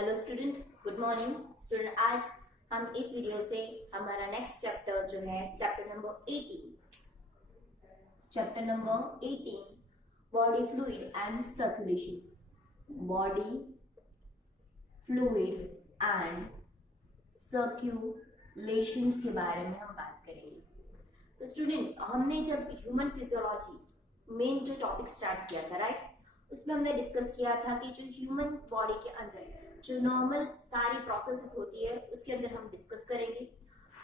Hello student, good morning student. आज हम इस वीडियो से हमारा नेक्स्ट चैप्टर जो है chapter number 18 body fluid and circulations, body fluid and circulations के बारे में हम बात करेंगे। तो स्टूडेंट, हमने जब ह्यूमन फिजियोलॉजी मेन जो टॉपिक स्टार्ट किया था, राइट, उसमें हमने डिस्कस किया था कि जो ह्यूमन बॉडी के अंदर जो नॉर्मल सारी प्रोसेसेस होती है उसके अंदर हम डिस्कस करेंगे।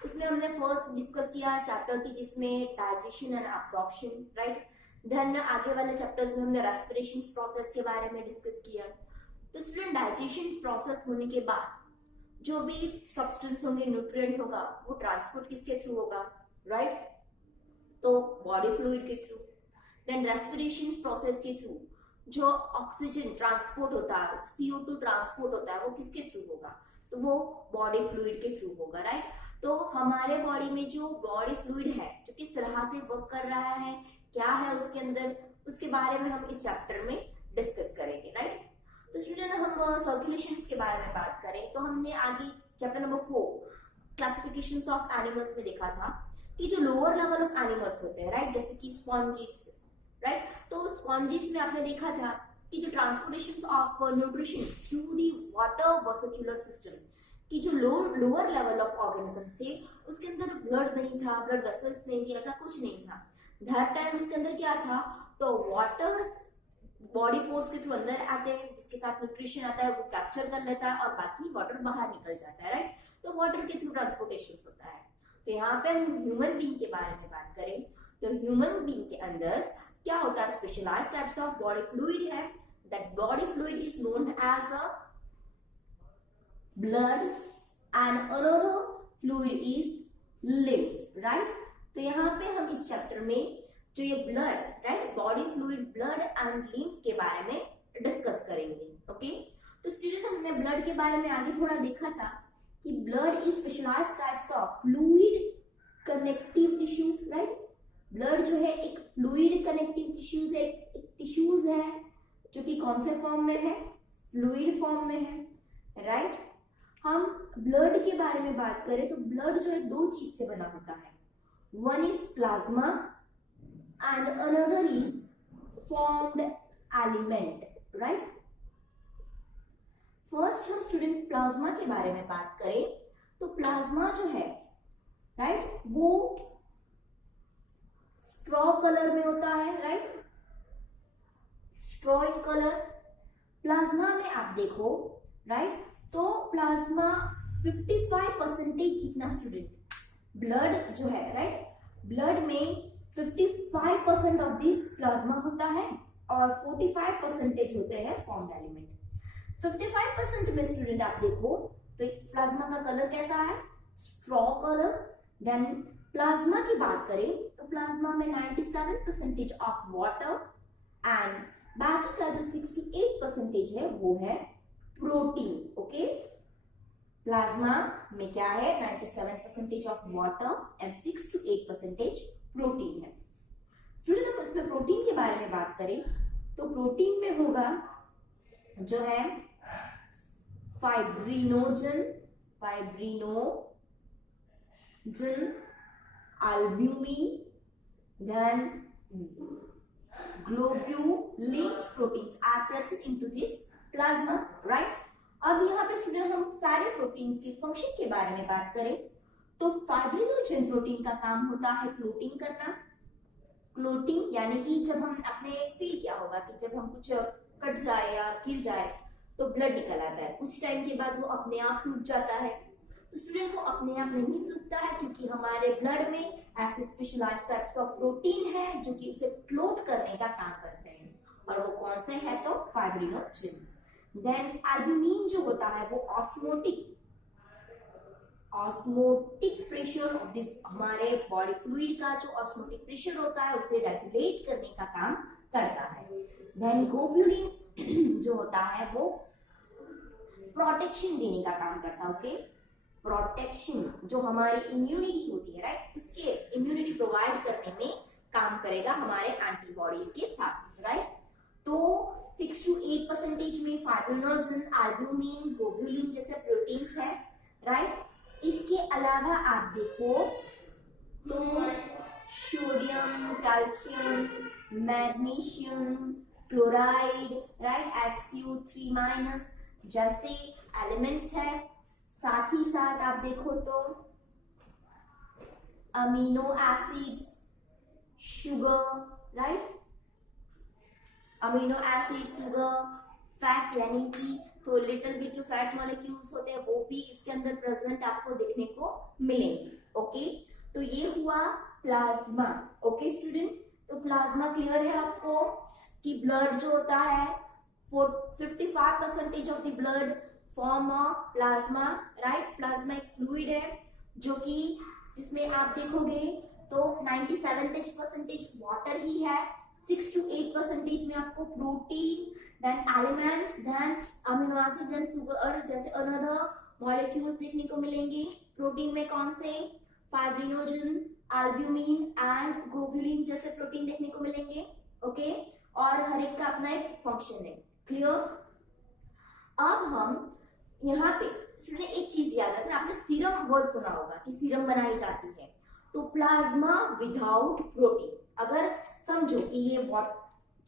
उसमें हमने फर्स्ट डिस्कस किया चैप्टर की जिसमें digestion and absorption, right. Then आगे वाले चैप्टर्स में हमने रेस्पिरेशन प्रोसेस के बारे में डिस्कस किया। तो स्टूडेंट, डाइजेशन प्रोसेस होने के बाद जो भी सब्सटेंस होंगे, न्यूट्रिएंट होगा, वो ट्रांसपोर्ट किसके थ्रू होगा, राइट, तो बॉडी फ्लूइड के थ्रू। देन रेस्पिरेशन प्रोसेस के थ्रू जो ऑक्सीजन ट्रांसपोर्ट होता है, CO2 ट्रांसपोर्ट होता है, वो किसके थ्रू होगा, तो वो बॉडी फ्लूइड के थ्रू होगा, राइट। तो हमारे बॉडी में जो बॉडी फ्लूइड है जो किस तरह से वर्क कर रहा है, क्या है उसके अंदर, उसके बारे में हम इस चैप्टर में डिस्कस करेंगे, राइट। तो स्टूडेंट, हम सर्कुलेशंस के बारे में बात करें तो हमने आगे chapter number 4 classifications of animals में देखा था कि जो लोअर लेवल ऑफ एनिमल्स होते हैं, राइट, जैसे कि स्पॉन्जिस, राइट। तो स्पॉन्जिस में आपने देखा था कि जो transportation of nutrition through the water vesicular system की जो लोअर लेवल ऑफ ऑर्गेनिजम्स थे उसके अंदर ब्लड नहीं था, ब्लड वेसल्स नहीं थी, ऐसा कुछ नहीं था। दैट टाइम उसके अंदर क्या था, तो वाटर्स बॉडी पोर्स के थ्रू अंदर आते हैं, जिसके साथ न्यूट्रिशन आता है वो कैप्चर कर लेता है और बाकी वाटर बाहर निकल जाता है, राइट। तो वाटर के थ्रू ट्रांसपोर्टेशन होता है। तो यहाँ पे हम ह्यूमन बीइंग के बारे में बात करें तो ह्यूमन बीइंग के अंदर क्या होता है, specialized types of body fluid है। That body fluid is known as a blood and another fluid is lymph, right. तो यहाँ पे हम इस चैप्टर में जो ये blood, right, body fluid, blood and lymph के बारे में डिस्कस करेंगे, ओके। तो स्टूडेंट, हमने ब्लड के बारे में आगे थोड़ा देखा था कि blood is specialised types of fluid connective tissue, right. Blood जो है एक फ्लूइड कनेक्टिव टिश्यूज है, एक टिश्यूज है जो कि कौन से फॉर्म में है, फ्लूइड फॉर्म में है, राइट। हम ब्लड के बारे में बात करें तो ब्लड जो है दो चीज से बना होता है, one is plasma and another is formed element, right. First हम स्टूडेंट प्लाज्मा के बारे में बात करें तो प्लाज्मा जो है, राइट, वो स्ट्रॉ कलर में होता है, right, straw in colour. Plasma में आप देखो, राइट, तो प्लाज्मा 55% जितना स्टूडेंट ब्लड जो है, राइट, ब्लड में 55% ऑफ दिस प्लाज्मा होता है और 45% होते हैं फॉर्म्ड एलिमेंट। 55% में स्टूडेंट आप देखो तो प्लाज्मा का कलर कैसा है, स्ट्रॉ कलर। देन प्लाज्मा की बात करें तो प्लाज्मा में 97% ऑफ वाटर एंड बाकी का जो 6 to 8% है वो है प्रोटीन, ओके। प्लाज्मा में क्या है, 97% of water and 6 to 8% protein है। स्टूडेंट, हम इसमें प्रोटीन के बारे में बात करें तो प्रोटीन में होगा जो है fibrinogen, albumin, then globulin proteins are present into this plasma, right। अब यहाँ पे स्टूडेंट हम सारे प्रोटीन्स के फंक्शन के बारे में बात करें तो फाइब्रिनोजन प्रोटीन का काम होता है क्लोटिंग करना। क्लोटिंग यानी कि जब हम अपने फील क्या होगा कि जब हम कुछ कट जाए या गिर जाए तो ब्लड निकल आता है, कुछ टाइम के बाद वो अपने आप सूख जाता है। तो स्टूडेंट, को अपने आप नहीं सूखता है क्योंकि हमारे ब्लड में ऐसे स्पेशलाइज्ड टाइप्स ऑफ प्रोटीन है जो कि उसे क्लोट करने का काम करते हैं और वो कौन से है, तो फाइब्रिनोजन। देन एल्ब्यूमिन जो होता है वो ऑस्मोटिक प्रेशर ऑफ दिस, हमारे बॉडी फ्लूइड का जो ऑस्मोटिक प्रेशर होता है उसे रेगुलेट करने का काम करता है। देन ग्लोब्यूलिन जो होता है वो प्रोटेक्शन देने का काम करता है, ओके। प्रोटेक्शन जो हमारी इम्यूनिटी होती है, राइट, उसके इम्यूनिटी प्रोवाइड करने में काम करेगा हमारे एंटीबॉडी के साथ, राइट। तो 6 to 8% में फाइब्रिनोजन, एल्ब्यूमिन, ग्लोबुलिन जैसे प्रोटीन्स है, राइट। इसके अलावा आप देखो तो sodium, calcium, magnesium, chloride, right, SU3- जैसे एलिमेंट्स है। साथ ही साथ आप देखो तो amino acids, sugar, right, amino acid, sugar, fat, यानी कि तो लिटिल बिट जो फैट मॉलिक्यूल्स होते हैं वो भी इसके अंदर प्रेजेंट आपको देखने को मिलेंगे। ओके, तो ये हुआ प्लाज्मा। ओके स्टूडेंट, तो प्लाज्मा क्लियर है आपको कि ब्लड जो होता है 55% of the blood form a plasma, right. Plasma एक फ्लूइड है जो कि जिसमें आप देखोगे तो 97% वाटर ही है, 6 to 8% में आपको protein, then elements, then amino acid, then sugar जैसे अनदर मॉलिक्यूल्स देखने को मिलेंगे। प्रोटीन में कौन से? फाइब्रिनोजन, एल्ब्यूमिन एंड ग्लोबुलिन जैसे प्रोटीन देखने को मिलेंगे। ओके, और हर एक का अपना एक फंक्शन है। क्लियर? अब हम यहाँ पे स्टूडेंट एक चीज याद रखना, आपने सीरम वर्ड सुना होगा कि सीरम बनाई जाती है, तो प्लाज्मा विदाउट प्रोटीन। अगर समझो कि ये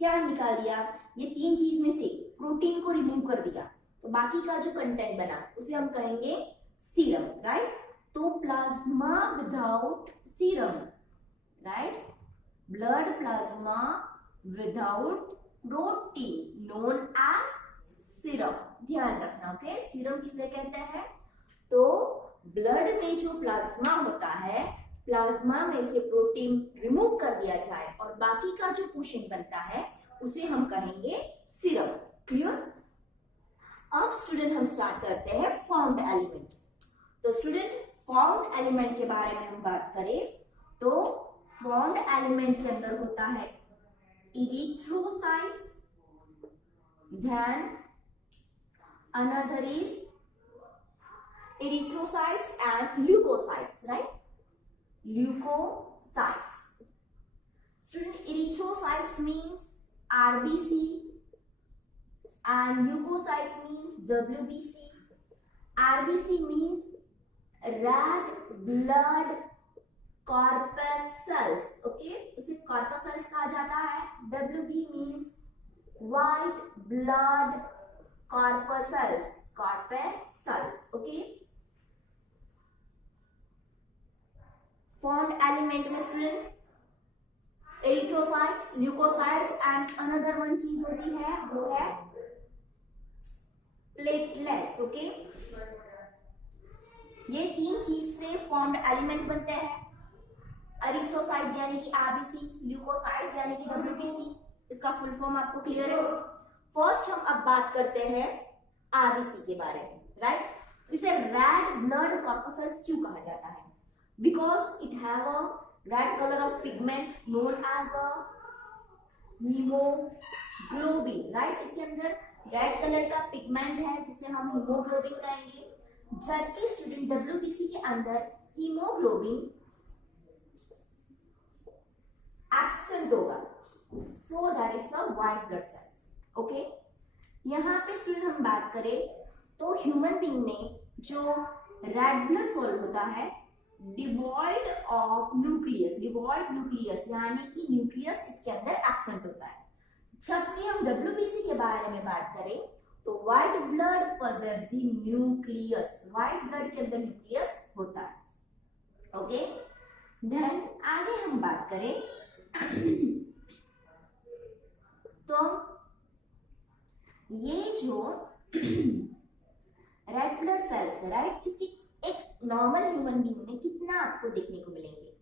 क्या निकाल दिया, ये 3 चीज में से प्रोटीन को रिमूव कर दिया, तो बाकी का जो कंटेंट बना उसे हम कहेंगे सीरम, राइट। तो plasma without serum, right, blood plasma without protein known as serum. ध्यान रखना, ओके। सीरम किसे कहते हैं? तो ब्लड में जो प्लाज्मा होता है, प्लाज्मा में से प्रोटीन रिमूव कर दिया जाए और बाकी का जो पोर्शन बनता है उसे हम कहेंगे सीरम। क्लियर? अब स्टूडेंट हम स्टार्ट करते हैं फॉर्म्ड एलिमेंट। तो स्टूडेंट फॉर्म्ड एलिमेंट के बारे में हम बात करें तो फॉर्म्ड एलिमेंट के अंदर होता है erythrocytes, then another is erythrocytes and leukocytes, right? Leukocytes. Student, erythrocytes means RBC and leukocyte means WBC. RBC means red blood corpuscles, okay? उसे corpuscles कहा जाता है। WB means white blood corpuscles, okay? Formed element में student erythrocytes, leukocytes and another one चीज होती है वो है प्लेटलेट्स। ओके, ये 3 चीज से फॉर्म्ड एलिमेंट बनते हैं। एरिथ्रोसाइट्स यानी कि आरबीसी, ल्यूकोसाइट्स यानी कि डब्ल्यूबीसी। इसका फुल फॉर्म आपको क्लियर है? फर्स्ट हम अब बात करते हैं आरबीसी के बारे में, राइट। इसे रेड ब्लड कॉर्पसल्स क्यों कहा जाता है? Because it have a red colour of pigment known as a haemoglobin, right. इसके अंदर रेड कलर का पिगमेंट है जिसे हम हीमोग्लोबिन कहेंगे, जबकि स्टूडेंट डब्ल्यूबीसी के अंदर हीमोग्लोबिन एब्सेंट होगा, so that it's a white blood cells. Okay, यहाँ पे स्टूडेंट हम बात करें तो ह्यूमन बीइंग में जो रेड ब्लड सेल होता है devoid of nucleus, devoid nucleus यानी कि न्यूक्लियस इसके अंदर एब्सेंट होता है। जबकि हम डब्ल्यूबीसी के बारे में बात करें तो white blood possess the nucleus, white blood के अंदर न्यूक्लियस होता है। ओके, देन आगे हम बात करें तो ये जो रेड ब्लड सेल्स है, राइट, इसकी एक नॉर्मल ह्यूमन बीइंग में कितना आपको देखने को मिलेंगे?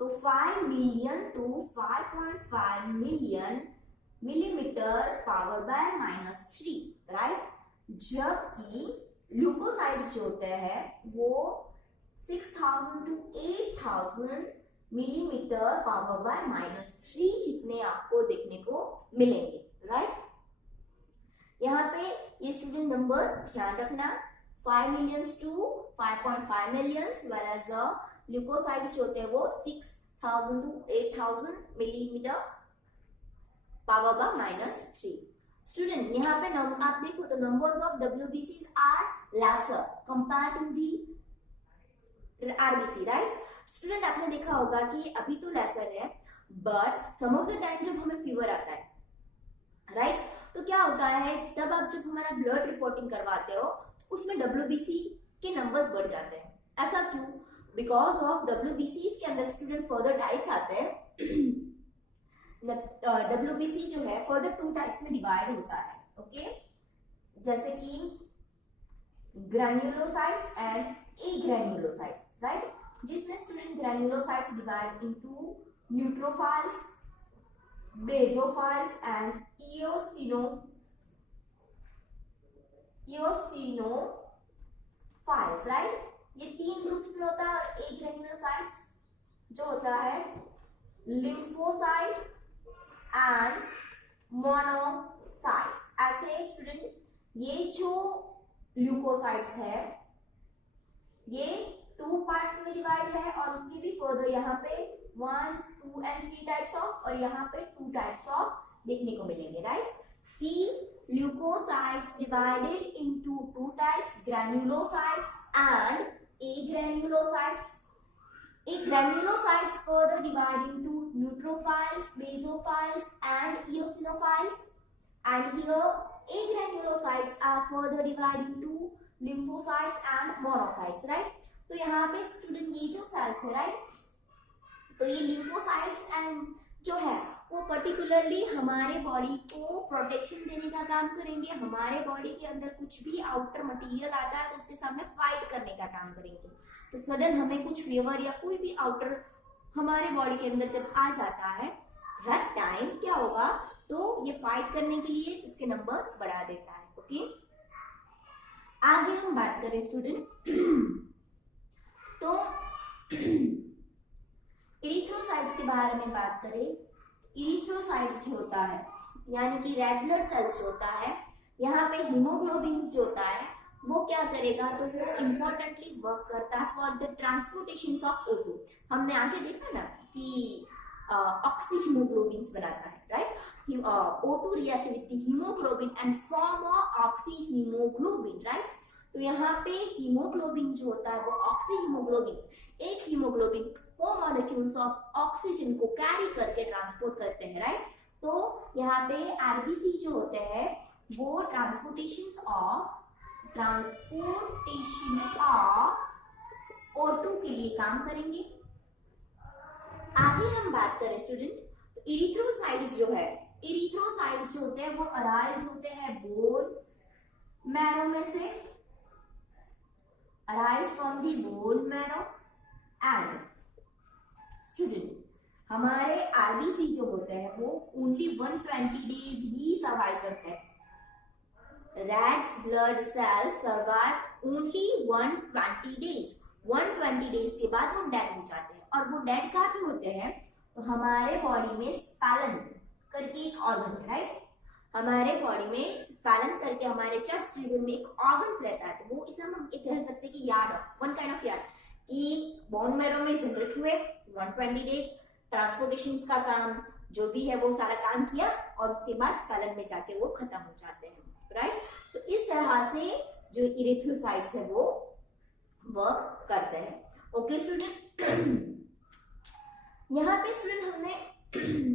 तो 5 million to 5.5 million millimetre power by -3, right. जबकि ल्यूकोसाइट्स जो होते हैं वो 6000 टू 8000 मिलीमीटर पावर बाय -3 जितने आपको देखने को मिलेंगे, राइट। यहाँ पे ये स्टूडेंट नंबर्स ध्यान रखना, 5 millions to 5.5 millions, whereas leukocytes जो होते हैं वो 6000 to 8000 millimetre power by -3। Student यहाँ पे आप देखो तो numbers of WBCs are lesser compare to the RBC, right. Student आपने देखा होगा कि अभी तो लेसर है, but some of the time जब हमें फीवर आता है, राइट, तो क्या होता है, तब आप जब हमारा ब्लड रिपोर्टिंग करवाते हो उसमें WBC के नंबर्स बढ़ जाते हैं। ऐसा क्यों? बिकॉज ऑफ WBCs के अंदर स्टूडेंट फर्दर टाइप्स आते हैं। WBC जो है फर्दर 2 टाइप्स में डिवाइड होता है, ओके, जैसे कि ग्रैन्युलोसाइट्स एंड एग्रैन्युलोसाइट्स, राइट, जिसमें student granulocytes divide into neutrophils, basophils and eosinophils, right. ये 3 ग्रुप्स में होता है। और एग्रैन्युलोसाइट्स जो होता है लिम्फोसाइट एंड मोनोसाइट्स। ऐसे स्टूडेंट ये जो ल्यूकोसाइट्स है ये 2 पार्ट्स में डिवाइड है, और उसके भी फर्दर यहाँ पे 1, 2 एंड 3 टाइप्स ऑफ, और यहाँ पे 2 टाइप्स ऑफ देखने को मिलेंगे, राइट। कि leukocytes divided into 2 types, granulocytes and agranulocytes. Agranulocytes further divide into neutrophils, basophils and eosinophiles. And here agranulocytes are further divided into lymphocytes and monocytes, right? तो यहाँ पे स्टूडेंट ये जो सेल्स है, राइट, तो ये लिम्फोसाइट्स एंड जो है वो पर्टिकुलरली हमारे बॉडी को प्रोटेक्शन देने का काम करेंगे। हमारे बॉडी के अंदर कुछ भी आउटर मटेरियल आता है तो उसके सामने फाइट करने का काम करेंगे। तो सडन हमें कुछ फीवर या कोई भी आउटर हमारे बॉडी के अंदर जब आ जाता है, हर टाइम क्या होगा, तो ये फाइट करने के लिए इसके नंबर्स बढ़ा देता है, ओके। आगे हम बात करें स्टूडेंट, तो इरिथ्रोसाइट्स के बारे में बात करें। इरिथ्रोसाइट्स जो होता है यानी कि रेड ब्लड सेल्स जो होता है, यहाँ पे हीमोग्लोबिन जो होता है वो क्या करेगा, तो वो इम्पोर्टेंटली वर्क करता है for the transportation of O2। हमने आगे देखा ना कि ऑक्सी हीमोग्लोबिन बनाता है, right. O2 react with the haemoglobin and form oxy haemoglobin, right. तो यहाँ पे हीमोग्लोबिन जो होता है वो ऑक्सी हीमोग्लोबिन, एक हीमोग्लोबिन 4 मॉलिक्यूल्स ऑफ ऑक्सीजन को कैरी करके ट्रांसपोर्ट करते हैं, राइट। तो यहाँ पे RBC जो होते हैं वो ट्रांसपोर्टेशन ऑफ O2 के लिए काम करेंगे। आगे हम बात करें स्टूडेंट, इरिथ्रोसाइट्स जो है, इरिथ्रोसाइट्स जो होते हैं वो अराइज होते हैं बोन मैरो में से, arise from the bone marrow. And student हमारे RBC जो होते हैं वो ओनली 120 डेज ही सर्वाइव करते हैं। Red blood cells survive only 120 days. 120 days के बाद वो डेड हो जाते हैं। और वो डेड कहाँ पे होते हैं, तो हमारे बॉडी में स्पैलन करके एक ऑर्गन है, राइट। हमारे बॉडी में स्पैलन करके हमारे चेस्ट रीजन में एक ऑर्गन्स रहता है, तो वो इसे हम कह सकते हैं कि yard, one kind of yard, कि बोन मैरो में जनरेट हुए 120 डेज, ट्रांसपोर्टेशन का काम जो भी है वो सारा काम किया, और उसके बाद स्पैलन में जाके वो खत्म हो जाते हैं, राइट। तो इस तरह से जो इरिथ्रोसाइट्स है वो वर्क करते हैं, ओके स्टूडेंट। यहाँ पे स्टूडेंट हमने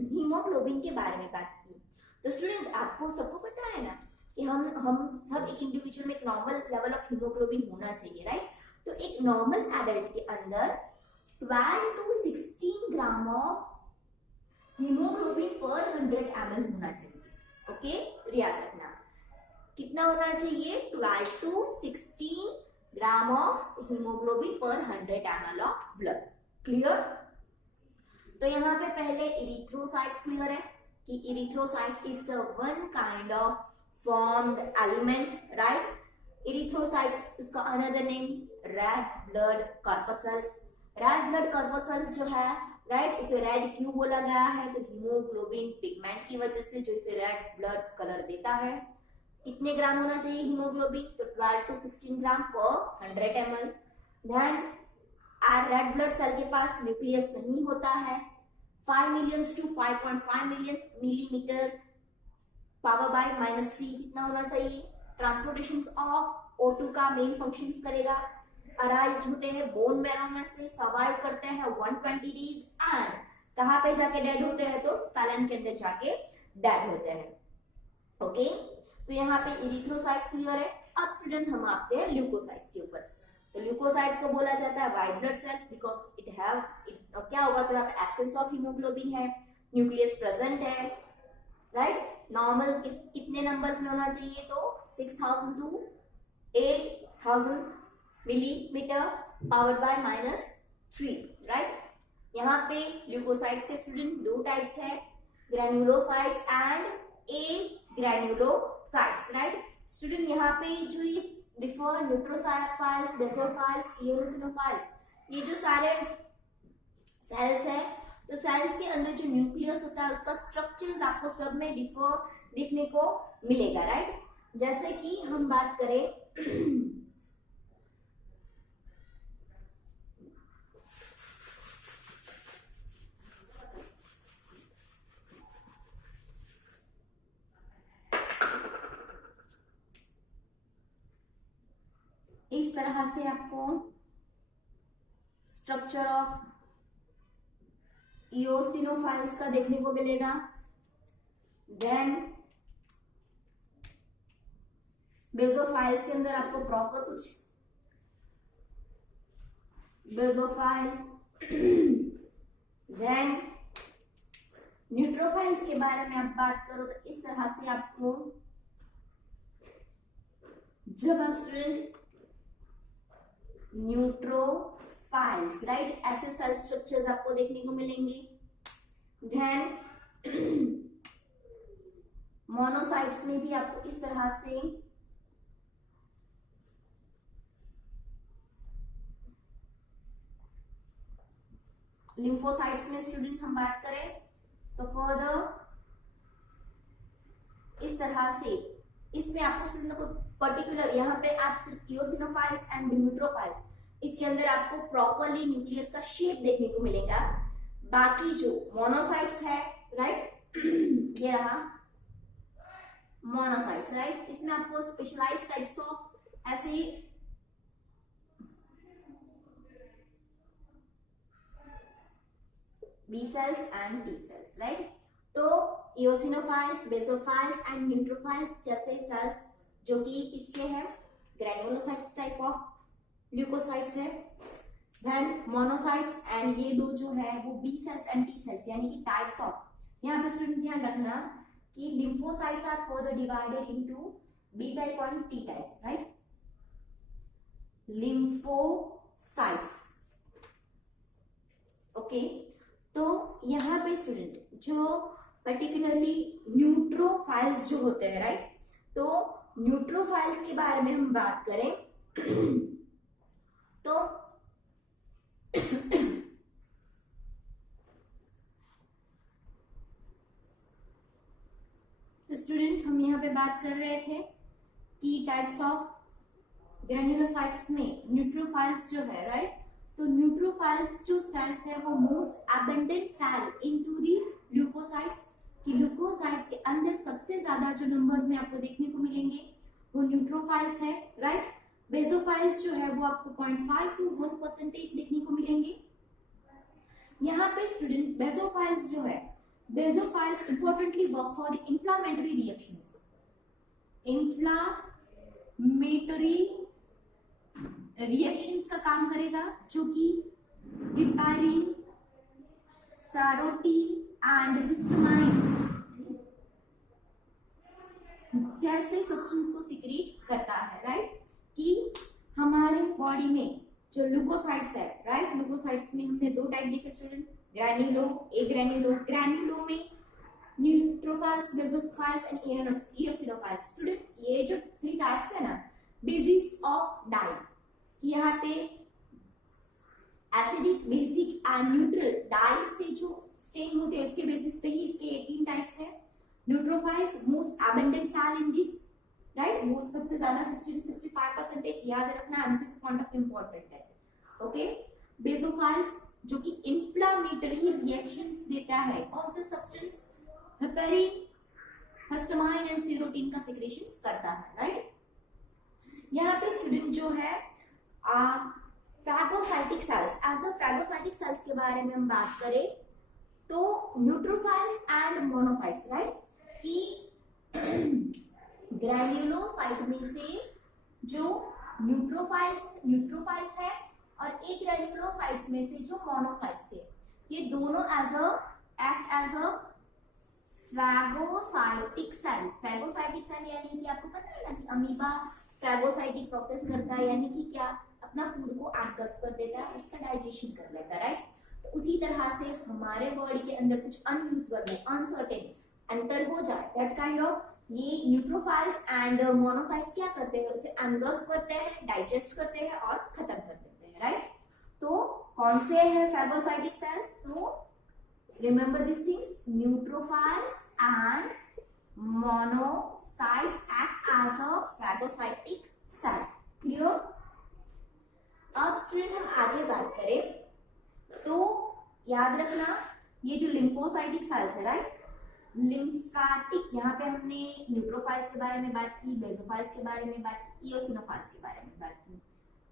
हीमोग्लोबिन के बारे में बात की। तो स्टूडेंट आपको सबको पता है ना कि हम सब एक इंडिविजुअल में एक नॉर्मल लेवल ऑफ हीमोग्लोबिन होना चाहिए, राइट। तो एक नॉर्मल एडल्ट के अंदर 12 to 16 ग्राम ऑफ हीमोग्लोबिन पर 100 ml होना चाहिए, ओके। याद रखना कितना होना चाहिए, 12 to 16 ग्राम ऑफ हीमोग्लोबिन पर 100 ml ऑफ ब्लड, क्लियर। तो यहाँ पे पहले इरिथ्रोसाइट्स क्लियर है कि erythrocytes it's one kind of formed element, right. Erythrocytes इसका another name red blood corpuscles. Red blood corpuscles जो है, राइट, उसे रेड क्यों बोला गया है, तो हीमोग्लोबिन पिगमेंट की वजह से जो इसे रेड ब्लड कलर देता है। कितने ग्राम होना चाहिए हीमोग्लोबिन, तो 12 to 16 ग्राम पर 100 ml। Then red blood cell के पास न्यूक्लियस नहीं होता है। 5 million to 5.5 million millimetre power by -3 जितना होना चाहिए। ट्रांसपोर्टेशन ऑफ O2 का मेन फंक्शंस करेगा। अराइज होते हैं बोन मैरो में से, सर्वाइव करते हैं 120 डेज एंड कहाँ पे जाके डेड होते हैं, तो स्पेलन के अंदर जाके डेड होते हैं। ओके, तो यहाँ पे इरिथ्रोसाइट्स क्लियर है। अब स्टूडेंट हम आते हैं ल्यूकोसाइट्स के ऊपर। तो ल्यूकोसाइट्स को बोला जाता है white blood cells because it have क्या होगा, तो यहाँ पे एब्सेंस ऑफ हीमोग्लोबिन है, न्यूक्लियस प्रेजेंट है, राइट। नॉर्मल कितने नंबर्स में होना चाहिए, तो 6000 to 8000 millimetre power by -3, right. यहाँ पे ल्यूकोसाइट्स के स्टूडेंट दो टाइप्स है, granulocytes and agranulocytes, right. Student यहाँ पे जो ये डिफर न्यूट्रोफाइल्स, बेसोफाइल्स, इओसिनोफाइल्स, ये जो सारे सेल्स है, तो सेल्स के अंदर जो न्यूक्लियस होता है उसका स्ट्रक्चर्स आपको सब में डिफर देखने को मिलेगा, राइट। जैसे कि हम बात करें इस तरह से आपको स्ट्रक्चर ऑफ इओसिनोफाइल्स का देखने को मिलेगा। देन बेसोफाइल्स के अंदर आपको प्रॉपर कुछ बेसोफाइल्स, देन न्यूट्रोफाइल्स के बारे में आप बात करो तो इस तरह से आपको, जब आप स्टूडेंट न्यूट्रोफाइल्स, राइट, ऐसे सेल स्ट्रक्चर्स आपको देखने को मिलेंगे। देन मोनोसाइट्स में भी आपको इस तरह से लिम्फोसाइट्स में स्टूडेंट हम बात करें तो फर्दर इस तरह से इसमें आपको स्टूडेंट को पर्टिकुलर यहाँ पे आप सिर्फ इओसिनोफाइल्स एंड न्यूट्रोफाइल्स, इसके अंदर आपको प्रॉपरली न्यूक्लियस का शेप देखने को मिलेगा। बाकी जो मोनोसाइट्स है, राइट, ये रहा मोनोसाइट्स, राइट, इसमें आपको स्पेशलाइज्ड टाइप्स ऑफ ऐसे B cells and T cells, right. तो इओसिनोफाइल्स, बेसोफाइल्स एंड न्यूट्रोफाइल्स जैसे सेल्स जो कि इसके हैं, ग्रैन्युलोसाइट्स टाइप ऑफ ल्यूकोसाइट्स है। देन मोनोसाइट्स एंड ये दो जो है वो B cells and T cells यानी कि टाइप्स ऑफ। यहाँ पे स्टूडेंट ध्यान रखना कि lymphocytes are further divided into B type और T type, right. Lymphocytes, okay. तो यहाँ पे स्टूडेंट जो पर्टिकुलरली न्यूट्रोफाइल्स जो होते हैं, राइट, तो न्यूट्रोफाइल्स के बारे में हम बात करें तो स्टूडेंट हम यहाँ पे बात कर रहे थे कि टाइप्स ऑफ ग्रैन्युलोसाइट्स में न्यूट्रोफाइल्स जो है, राइट, तो न्यूट्रोफाइल्स जो सेल्स है वो most abundant cell into the leukocytes, कि ल्यूकोसाइट्स के अंदर सबसे ज्यादा जो नंबर्स में आपको देखने को मिलेंगे वो न्यूट्रोफाइल्स है, राइट। बेसोफाइल्स जो है वो आपको 0.5 to 1% देखने को मिलेंगे। यहाँ पे स्टूडेंट बेसोफाइल्स जो है, basophils importantly work for the inflammatory reactions, inflammatory reactions का काम करेगा, जो कि हिपारिन, सारोटी एंड हिस्टामाइन जैसे सब्सटेंस को सिक्रीट करता है, राइट। कि हमारे बॉडी में जो ल्यूकोसाइट्स है, राइट, ल्यूकोसाइट्स में हमने दो टाइप देखे स्टूडेंट, ग्रैन्युलो, ए ग्रैन्युलो। ग्रैन्युलो में न्यूट्रोफाइल्स, बेसोफाइल्स एंड इओसिनोफाइल्स। स्टूडेंट ये जो थ्री टाइप्स है ना, बेसिस ऑफ डाई, यहाँ पे acidic, basic and neutral dye से जो स्टेन होते हैं उसके बेसिस पे ही इसके 18 टाइप्स है। Neutrophils most abundant cell in this, right, वो सबसे ज्यादा 60 to 65% याद रखना, एमसीक्यू पॉइंट ऑफ इंपॉर्टेंट है, ओके। बेसोफाइल्स जो कि इंफ्लामेटरी रिएक्शंस देता है, कौन सा substance, heparin, histamine and serotonin का सिक्रेशन करता है, राइट। यहाँ पे स्टूडेंट जो है phagocytic cells, as a phagocytic cells के बारे में हम बात करें तो न्यूट्रोफाइल्स एंड मोनोसाइट्स, राइट, कि ग्रैन्युलोसाइट में से जो न्यूट्रोफाइल्स है और एक ग्रैन्युलोसाइट्स में से जो मोनोसाइट्स है, ये दोनों act as a phagocytic cell. Phagocytic cell यानी कि आपको पता है ना कि अमीबा फैगोसाइटिक प्रोसेस करता है, यानी कि क्या, अपना फूड को एब्जॉर्ब कर देता है, उसका डाइजेशन कर लेता है, राइट। तो उसी तरह से हमारे बॉडी के अंदर कुछ अनयूज्ड अनसर्टेन एंटर हो जाए, दैट काइंड ऑफ ये न्यूट्रोफाइल्स एंड मोनोसाइट्स क्या करते हैं, उसे एब्जॉर्ब करते हैं, डाइजेस्ट करते हैं और खत्म कर देते हैं, राइट। तो कौन से है फैगोसाइटिक सेल्स, तो remember these things, neutrophils and monocytes act as a phagocytic cell, clear। अब स्टूडेंट हम आगे बात करें तो याद रखना ये जो लिम्फोसाइटिक सेल्स है, राइट, लिम्फेटिक, यहाँ पे हमने न्यूट्रोफाइल्स के बारे में बात की, बेसोफाइल्स के बारे में बात की, इओसिनोफाइल्स के बारे में बात की।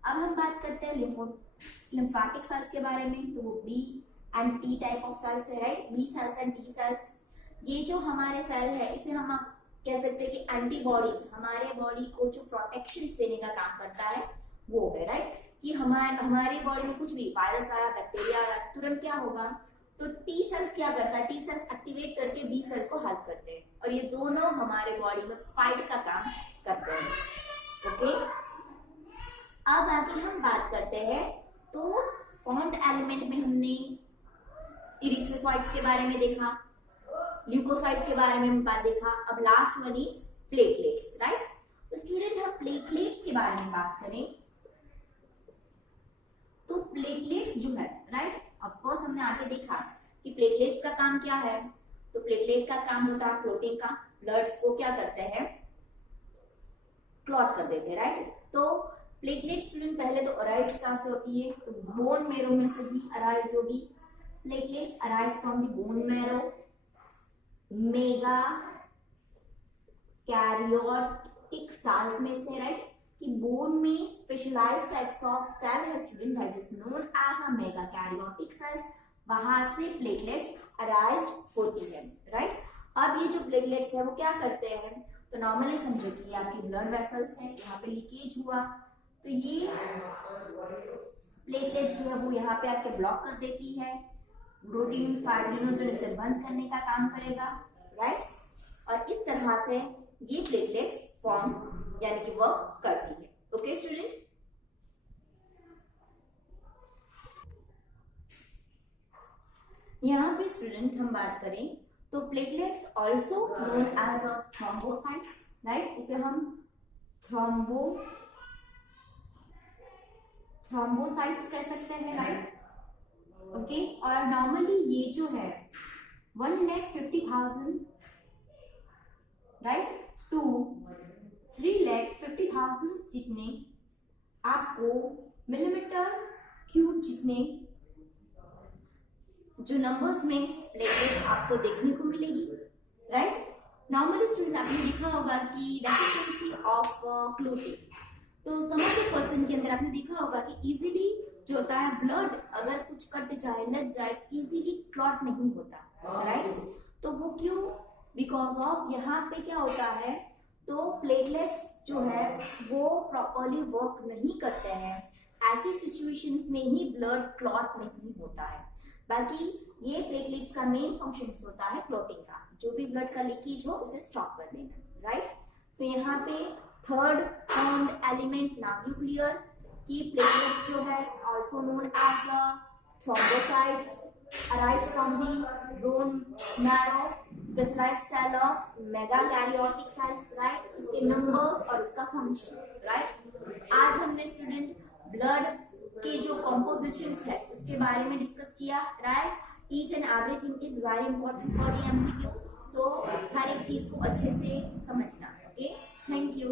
अब हम बात करते हैं लिम्फेटिक सेल्स के बारे में, तो वो B and T type of cells है, right, B cells and T cells. ये जो हमारे सेल है इसे हम कह सकते हैं कि एंटीबॉडीज, हमारे बॉडी को जो प्रोटेक्शन देने का काम करता है वो है, राइट, कि हमारी बॉडी में कुछ भी वायरस आया, बैक्टीरिया आया, तुरंत क्या होगा, तो टी सेल्स क्या करता है, टी सेल्स एक्टिवेट करके बी सेल को हेल्प करते हैं और ये दोनों हमारे बॉडी में फाइट का काम करते हैं, ओके। अब आगे हम बात करते हैं तो फॉर्म्ड एलिमेंट में हमने इरिथ्रोसाइट्स के बारे में देखा, ल्यूकोसाइट्स के बारे में बात देखा, अब last one is platelets, right. तो स्टूडेंट हम प्लेटलेट्स के बारे में बात करें तो प्लेटलेट्स जो है, राइट, ऑफ कोर्स हमने आगे देखा कि प्लेटलेट्स का काम क्या है, तो प्लेटलेट का काम होता है क्लोटिंग का, ब्लड्स को क्या करते हैं, क्लॉट कर देते हैं, राइट। तो प्लेटलेट्स स्टूडेंट पहले तो अराइज कहां से होती है, तो बोन मेरो में से ही अराइज होगी। Platelets arise from the bone marrow, megakaryocytic cells में से, राइट, कि बोन में स्पेशलाइज्ड टाइप्स ऑफ सेल है student, that is known as a megakaryocytic cells, वहां से प्लेटलेट्स अराइज होती है, राइट। अब ये जो प्लेटलेट्स है वो क्या करते हैं, तो नॉर्मली समझो कि आपकी ब्लड वेसल्स हैं, यहाँ पे लीकेज हुआ तो ये प्लेटलेट्स जो है वो यहाँ पे आके ब्लॉक कर देती है, प्रोटीन फाइब्रिनोजन इसे बंद करने का काम करेगा, राइट। और इस तरह से ये प्लेटलेट्स फॉर्म यानी कि वर्क करती है, ओके स्टूडेंट। यहाँ पे स्टूडेंट हम बात करें तो platelets also known as a thrombocytes, right, उसे हम थ्रोम्बोसाइट्स कह सकते हैं, राइट, ओके। और नॉर्मली ये जो है 1,50,000 राइट टू 3,50,000 जितने आपको मिलीमीटर क्यूब जितने जो नंबर्स में प्लेटलेट्स आपको देखने को मिलेगी, राइट। नॉर्मली स्टूडेंट आपने देखा होगा कि डेफिशिएंसी ऑफ क्लोटिंग, तो सम ऑफ द पर्सन के अंदर आपने देखा होगा कि इजीली जो होता है ब्लड अगर कुछ कट जाए लग जाए इजीली क्लॉट नहीं होता, राइट। तो वो क्यों, बिकॉज ऑफ यहाँ पे क्या होता है, तो प्लेटलेट्स जो है वो प्रॉपरली वर्क नहीं करते हैं, ऐसी सिचुएशंस में ही ब्लड क्लॉट नहीं होता है। बाकी ये प्लेटलेट्स का मेन फंक्शन होता है क्लॉटिंग का, जो भी ब्लड का लीकेज हो उसे स्टॉप कर देना, राइट। तो यहाँ पे थर्ड फॉर्म्ड एलिमेंट न्यूक्लियर की प्लेटलेट्स जो है also known as thrombocytes arise from the bone marrow specialized cell of megakaryocytic cells, right. इसके नंबर्स और उसका फंक्शन, राइट। आज हमने स्टूडेंट ब्लड के जो कॉम्पोजिशंस है उसके बारे में डिस्कस किया, right. Each and everything is very important for the MCQ, so हर एक चीज को अच्छे से समझना, ओके। Thank you.